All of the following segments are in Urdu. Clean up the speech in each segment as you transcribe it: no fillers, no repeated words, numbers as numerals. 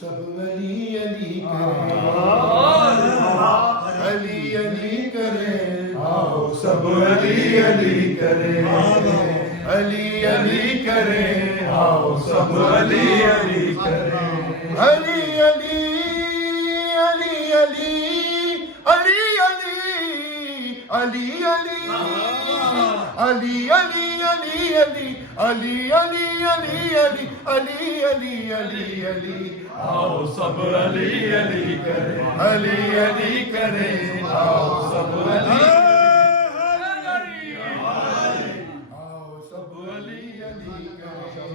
سب علی علی کریں، علی علی کریں، آؤ سب علی علی کریں، علی علی کریں، آؤ سب علی علی کریں، علی علی علی علی علی علی علی علی علی علی علی علی علی علی علی علی علی علی علی آؤ سب علی علی کریں، علی علی کریں، آؤ سب علی آؤ سب علی علی کریں،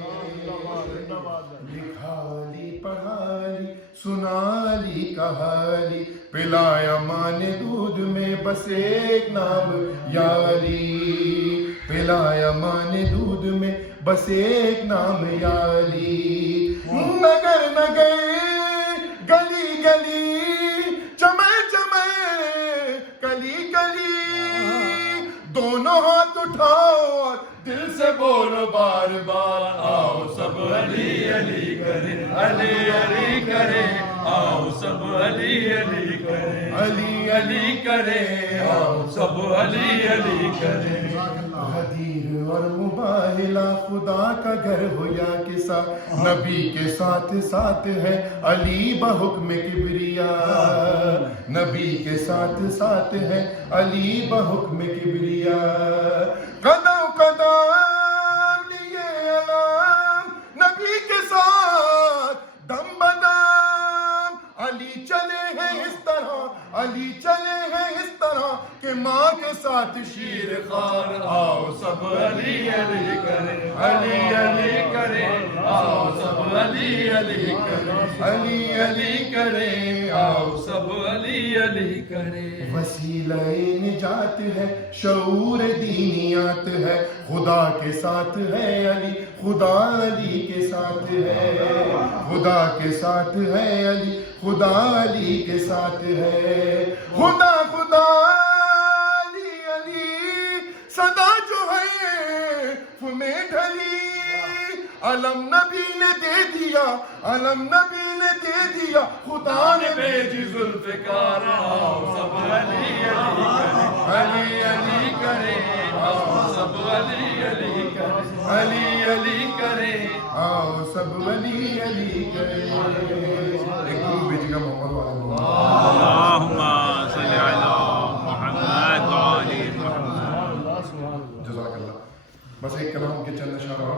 لکھا لی پڑھا لی سنا لی کہا لی، پلایا ماں نے دودھ میں بس ایک نام یا علی، پلایا ماں نے دودھ میں بس ایک نام یا علی، نگر نگر گلی گلی چمے چمے کلی کلی، دونوں ہاتھ اٹھاؤ اور دل سے بولو بار بار، آؤ سب علی علی کریں، علی علی کریں، آؤ سب علی علی کریں، علی علی کریں، آؤ سب علی علی کریں، غدیر اور مباہلہ خدا کا گھر ہو یا کسا، نبی کے ساتھ ساتھ ہے علی بحکم کبریا، نبی کے ساتھ ساتھ ہے علی بحکم کبریا، قدم قدم لیے علام نبی کے ساتھ دم بدم، علی چلے ہیں اس طرح، علی چلے ہیں اس طرح کہ ماں کے ساتھ شیر خوار، آؤ سب علی علی کریں، علی علی کریں، آؤ سب علی علی کریں، علی علی کریں، آؤ سب علی علی کریں، وسیلہ نجات ہے شعور دینیات ہے، خدا کے ساتھ ہے علی، خدا علی کے ساتھ ہے، خدا کے ساتھ ہے علی، خدا علی کے ساتھ ہے، خدا خدا علی علی صدا جو ہے میں ڈھلی، علم نبی نے دے دیا، علم نبی نے دے دیا، خدا نے بھیجی ذوالفقار، آؤ سب علی علی کریں، علی علی کریں، آؤ سب علی علی کریں، علی علی کریں، آؤ سب علی علی کریں، ایک دور بیٹی کا محمد والا اللهم صل على محمد وآل محمد. جزاک اللہ. بس ایک کلام کے چند اشارہ